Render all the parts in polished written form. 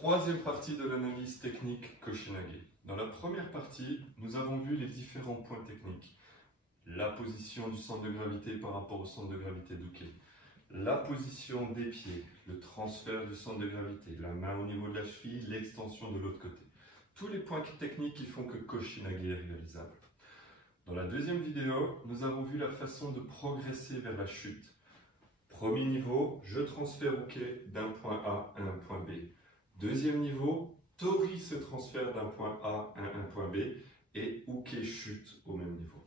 Troisième partie de l'analyse technique Koshinage. Dans la première partie, nous avons vu les différents points techniques. La position du centre de gravité par rapport au centre de gravité d'Uke. La position des pieds, le transfert du centre de gravité, la main au niveau de la cheville, l'extension de l'autre côté. Tous les points techniques qui font que Koshinage est réalisable. Dans la deuxième vidéo, nous avons vu la façon de progresser vers la chute. Premier niveau, je transfère Uke d'un point A à un point B. Deuxième niveau, Tori se transfère d'un point A à un point B et Uke chute au même niveau.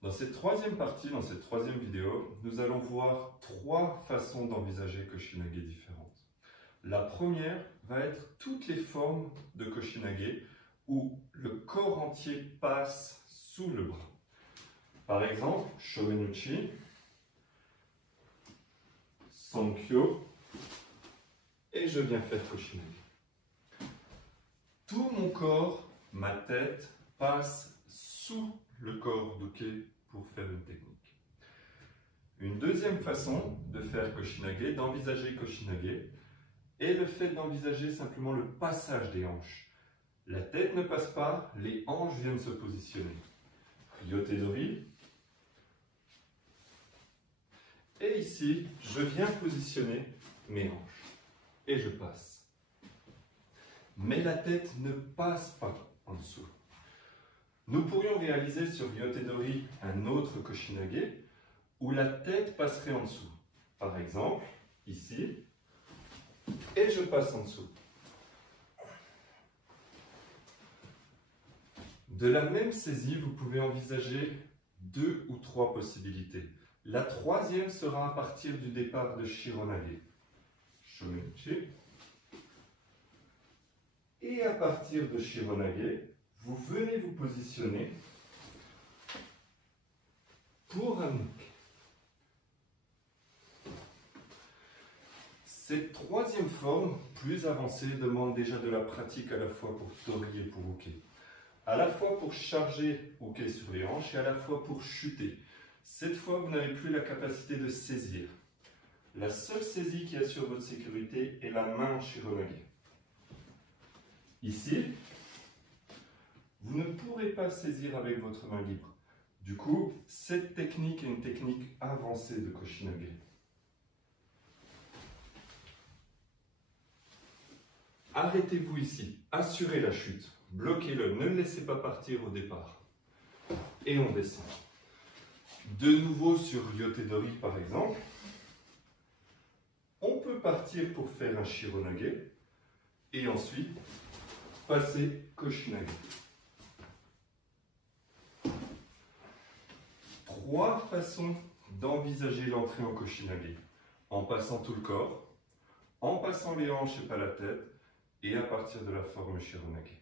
Dans cette troisième partie, dans cette troisième vidéo, nous allons voir trois façons d'envisager Koshinage différentes. La première va être toutes les formes de Koshinage où le corps entier passe sous le bras. Par exemple, Shomenuchi, Sankyo, et je viens faire Koshinage. Tout mon corps, ma tête, passe sous le corps d'Uke pour faire une technique. Une deuxième façon de faire Koshinage, d'envisager Koshinage, est le fait d'envisager simplement le passage des hanches. La tête ne passe pas, les hanches viennent se positionner. Ryotedori. Et ici, je viens positionner mes hanches. Et je passe. Mais la tête ne passe pas en dessous. Nous pourrions réaliser sur Ryotedori un autre Koshinage où la tête passerait en dessous. Par exemple, ici, et je passe en dessous. De la même saisie, vous pouvez envisager 2 ou 3 possibilités. La troisième sera à partir du départ de Shironage. Shomenuchi. Et à partir de Shironage, vous venez vous positionner pour un Uke. Cette troisième forme, plus avancée, demande déjà de la pratique à la fois pour Tori et pour Uke. À la fois pour charger Uke sur les hanches et à la fois pour chuter. Cette fois, vous n'avez plus la capacité de saisir. La seule saisie qui assure votre sécurité est la main en Shironage. Ici, vous ne pourrez pas saisir avec votre main libre. Du coup, cette technique est une technique avancée de Koshinage. Arrêtez-vous ici, assurez la chute, bloquez-le, ne le laissez pas partir au départ. Et on descend. De nouveau sur Ryotedori par exemple, on peut partir pour faire un Shironage et ensuite passer Koshinage. 3 façons d'envisager l'entrée en Koshinage. En passant tout le corps, en passant les hanches et pas la tête, et à partir de la forme Shironage.